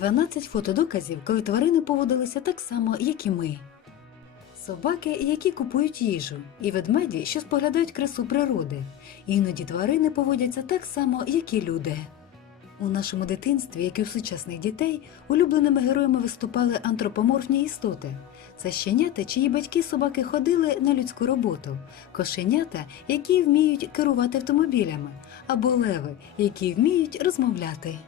12 фотодоказів, коли тварини поводилися так само, як і ми. Собаки, які купують їжу, і ведмеді, що споглядають красу природи. Іноді тварини поводяться так само, як і люди. У нашому дитинстві, як і у сучасних дітей, улюбленими героями виступали антропоморфні істоти. Це щенята, чиї батьки собаки ходили на людську роботу, кошенята, які вміють керувати автомобілями, або леви, які вміють розмовляти.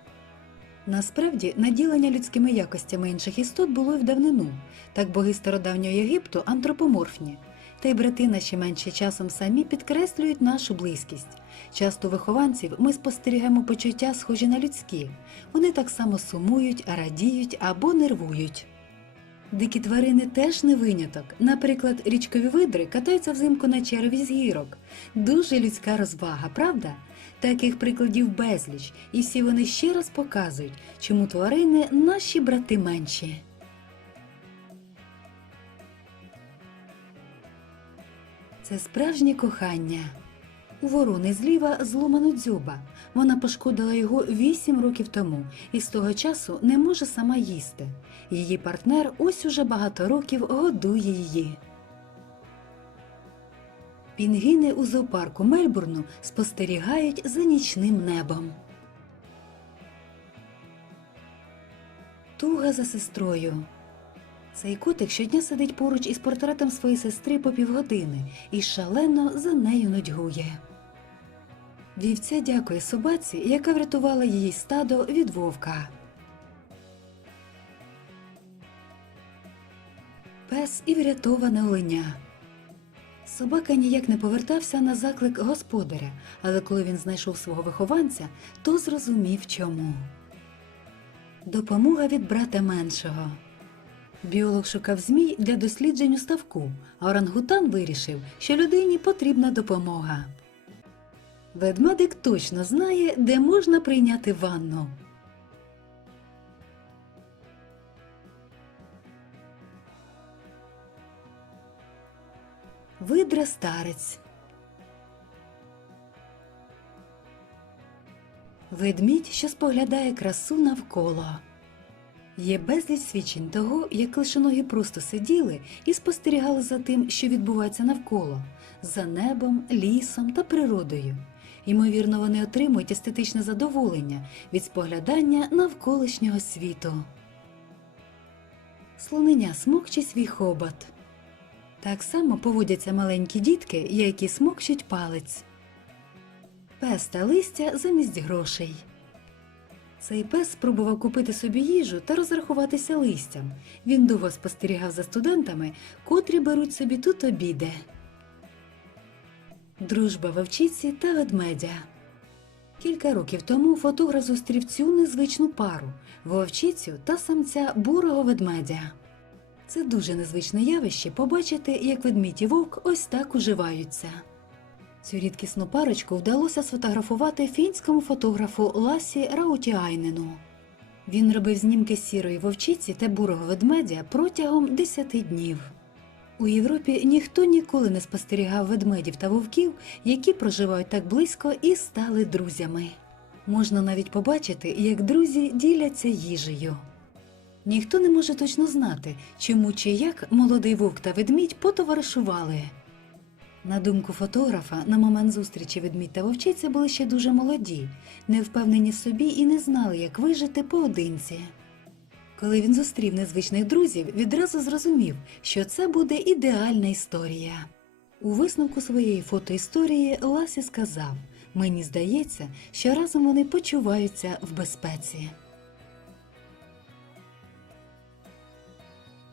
Насправді, наділення людськими якостями інших істот було й в давнину. Так боги стародавнього Єгипту антропоморфні. Та й брати наші менше часом самі підкреслюють нашу близькість. Часто вихованців ми спостерігаємо почуття, схожі на людські. Вони так само сумують, радіють або нервують. Дикі тварини теж не виняток. Наприклад, річкові видри катаються взимку на черві з гірок. Дуже людська розвага, правда? Таких прикладів безліч, і всі вони ще раз показують, чому тварини наші брати менші. Це справжнє кохання. У ворони зліва зломано дзьоба. Вона пошкодила його вісім років тому і з того часу не може сама їсти. Її партнер ось уже багато років годує її. Пінгвіни у зоопарку Мельбурну спостерігають за нічним небом. Туга за сестрою. Цей котик щодня сидить поруч із портретом своєї сестри по півгодини і шалено за нею нудьгує. Вівця дякує собаці, яка врятувала її стадо від вовка. Пес і врятоване оленя. Собака ніяк не повертався на заклик господаря, але коли він знайшов свого вихованця, то зрозумів чому. Допомога від брата меншого. Біолог шукав змій для досліджень у ставку, а орангутан вирішив, що людині потрібна допомога. Ведмедик точно знає, де можна прийняти ванну. Видра старець. Ведмідь, що споглядає красу навколо. Є безліч свідчень того, як лишоногі просто сиділи і спостерігали за тим, що відбувається навколо, за небом, лісом та природою. Ймовірно, вони отримують естетичне задоволення від споглядання навколишнього світу. Слонення смокче свій хобот. Так само поводяться маленькі дітки, які смокчуть палець. Пес та листя замість грошей. Цей пес спробував купити собі їжу та розрахуватися листям. Він довго спостерігав за студентами, котрі беруть собі тут обіди. Дружба вовчиці та ведмедя. Кілька років тому фотограф зустрів цю незвичну пару вовчицю та самця бурого ведмедя. Це дуже незвичне явище побачити, як ведмідь і вовк ось так уживаються. Цю рідкісну парочку вдалося сфотографувати фінському фотографу Ласі Раутіайнену. Він робив знімки сірої вовчиці та бурого ведмедя протягом 10 днів. У Європі ніхто ніколи не спостерігав ведмедів та вовків, які проживають так близько і стали друзями. Можна навіть побачити, як друзі діляться їжею. Ніхто не може точно знати, чому чи як молодий вовк та ведмідь потоваришували. На думку фотографа, на момент зустрічі ведмідь та вовчиця були ще дуже молоді, не впевнені в собі і не знали, як вижити поодинці. Коли він зустрів незвичних друзів, відразу зрозумів, що це буде ідеальна історія. У висновку своєї фотоісторії Ласі сказав: Мені здається, що разом вони почуваються в безпеці.